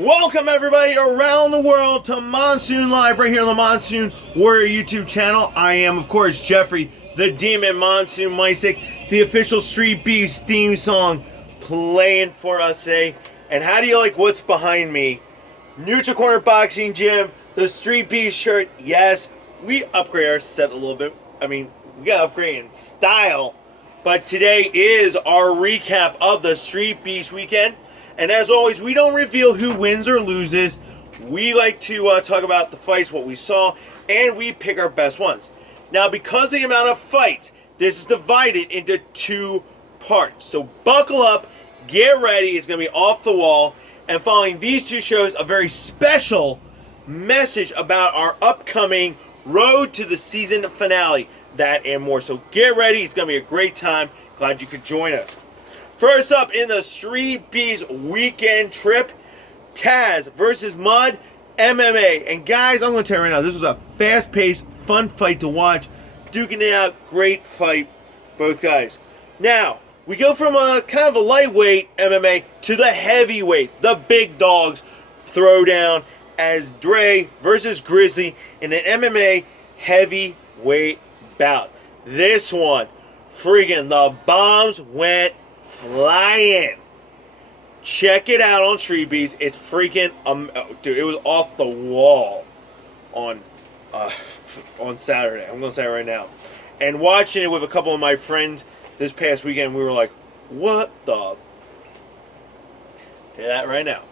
Welcome everybody around the world to Monsoon Live right here on the Monsoon Warrior YouTube channel. I am, of course, Jeffrey, the Demon Monsoon Mysick, the official Street Beefs theme song playing for us today. And how do you like what's behind me? Neutral Corner Boxing Gym, the Street Beefs shirt. Yes, we upgrade our set a little bit. I mean, we got to upgrade in style. But today is our recap of the Street Beefs weekend. And as always, we don't reveal who wins or loses. We like to talk about the fights, what we saw, and we pick our best ones. Now, because of the amount of fights, this is divided into two parts. So buckle up, get ready. It's going to be off the wall. And following these two shows, a very special message about our upcoming road to the season finale. That and more. So get ready. It's going to be a great time. Glad you could join us. First up in the Street Beefs weekend trip, Taz versus Mud MMA. And guys, I'm going to tell you right now, this was a fast-paced, fun fight to watch. Duking it out, great fight, both guys. Now, we go from a kind of a lightweight MMA to the heavyweights, the big dogs throwdown as Dre versus Grizzly in an MMA heavyweight bout. This one, friggin' the bombs went flying. Check it out on Street Beefs. It's freaking dude, it was off the wall on Saturday. I'm gonna say it right now. And watching it with a couple of my friends this past weekend, we were like, what the? Tell you that right now.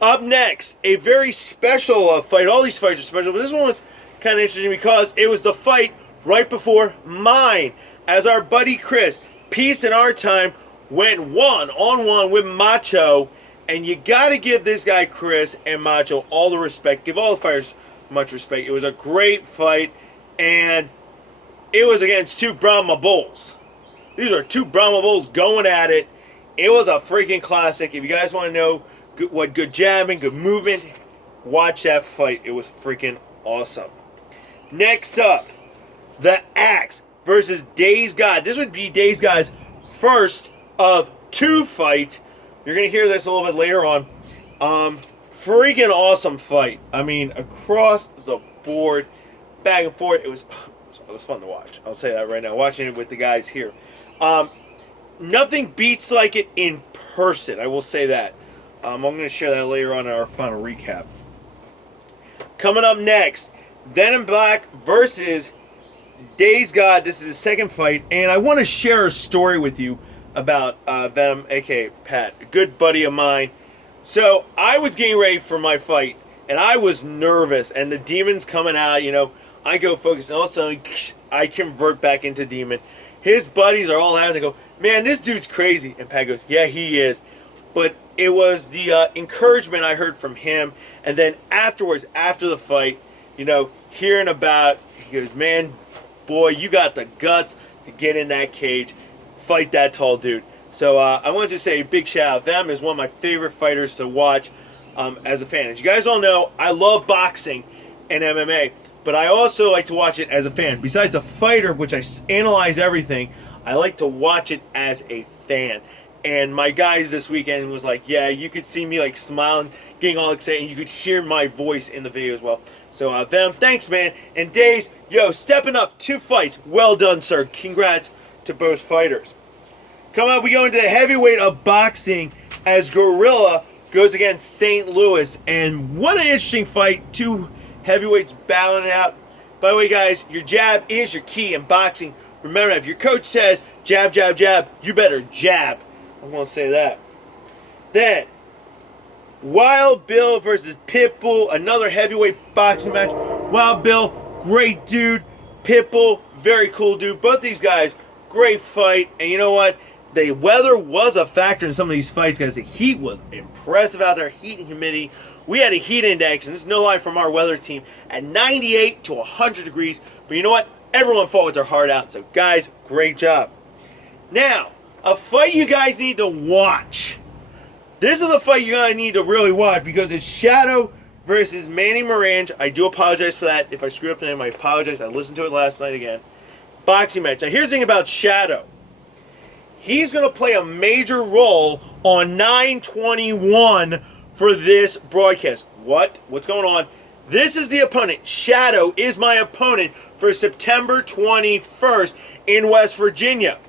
Up next, a very special fight. All these fights are special, but this one was kind of interesting because it was the fight right before mine, as our buddy Chris, Peace in Our Time, went one-on-one with Macho, and you got to give this guy Chris and Macho all the respect. Give all the fighters much respect. It was a great fight, and it was against two Brahma Bulls. These are two Brahma Bulls going at it. It was a freaking classic. If you guys want to know what good jabbing, good movement, watch that fight. It was freaking awesome. Next up, the Axe versus Days God. This would be Days God's first of two fights. You're going to hear this a little bit later on. Freaking awesome fight. I mean, across the board, back and forth. It was fun to watch. I'll say that right now. Watching it with the guys here. Nothing beats like it in person. I will say that. I'm going to share that later on in our final recap. Coming up next, Venom Black versus Days God. This is the second fight, and I want to share a story with you about Venom, aka Pat, a good buddy of mine. So I was getting ready for my fight, and I was nervous, and the demon's coming out. You know, I go focus, and all of a sudden I convert back into demon. His buddies are all having to go, man, this dude's crazy. And Pat goes, yeah, he is. But it was the encouragement I heard from him, and then afterwards, after the fight, you know, hearing about, he goes, man, boy, you got the guts to get in that cage, fight that tall dude. So I wanted to say a big shout out. Them is one of my favorite fighters to watch as a fan. As you guys all know, I love boxing and MMA, but I also like to watch it as a fan. Besides the fighter, which I analyze everything, I like to watch it as a fan. And my guys this weekend was like, yeah, you could see me like smiling, getting all excited, and you could hear my voice in the video as well. So them, thanks, man. And Days, yo, stepping up 2 fights. Well done, sir. Congrats to both fighters. Coming up, we go into the heavyweight of boxing as Gorilla goes against St. Louis. And what an interesting fight. 2 heavyweights battling it out. By the way, guys, your jab is your key in boxing. Remember, if your coach says jab, jab, jab, you better jab. I'm going to say that. Then, Wild Bill versus Pitbull, another heavyweight boxing match. Wild Bill, great dude. Pitbull, very cool dude. Both these guys, great fight. And you know what? The weather was a factor in some of these fights, guys. The heat was impressive out there. Heat and humidity. We had a heat index, and this is no lie from our weather team, at 98 to 100 degrees. But you know what? Everyone fought with their heart out. So, guys, great job. Now, a fight you guys need to watch. This is a fight you're going to need to really watch because it's Shadow versus Manny Morange. I do apologize for that. If I screwed up the name, I apologize. I listened to it last night again. Boxing match. Now, here's the thing about Shadow. He's going to play a major role on 9/21 for this broadcast. What's going on? This is the opponent. Shadow is my opponent for September 21st in West Virginia.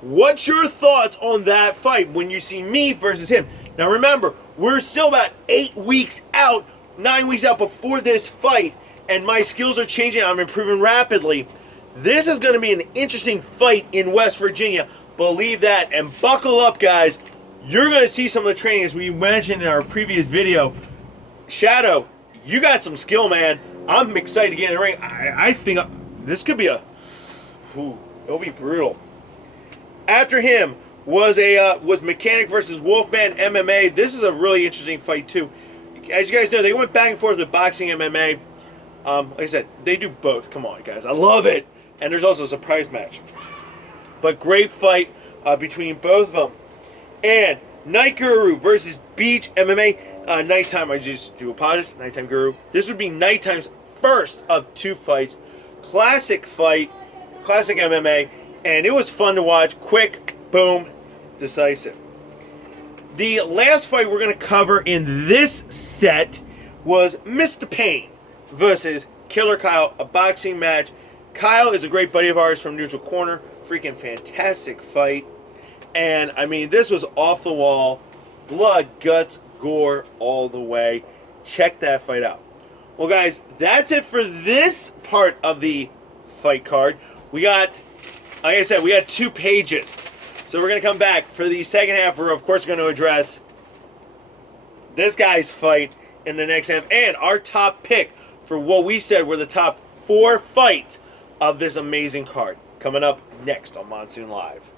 What's your thoughts on that fight when you see me versus him? Now remember, we're still about 8 weeks out, 9 weeks out before this fight, and my skills are changing. I'm improving rapidly. This is going to be an interesting fight in West Virginia. Believe that, and buckle up, guys. You're going to see some of the training, as we mentioned in our previous video. Shadow, you got some skill, man. I'm excited to get in the ring. I think this could be it'll be brutal. After him was Mechanic versus Wolfman MMA. This is a really interesting fight too. As you guys know, they went back and forth with boxing MMA. Like I said, they do both. Come on, guys, I love it. And there's also a surprise match. But great fight between both of them. And Night Guru versus Beach MMA. Nighttime, I just do apologize. Nighttime Guru. This would be Nighttime's first of 2 fights. Classic fight, classic MMA, and it was fun to watch. Quick, boom, decisive. The last fight we're going to cover in this set was Mr. Pain versus Killer Kyle, a boxing match. Kyle is a great buddy of ours from Neutral Corner. Freaking fantastic fight. And, I mean, this was off the wall. Blood, guts, gore all the way. Check that fight out. Well, guys, that's it for this part of the fight card. We got, like I said, we got 2 pages. So we're going to come back for the second half. We're, of course, going to address this guy's fight in the next half. And our top pick for what we said were the top 4 fights of this amazing card. Coming up next on Monsoon Live.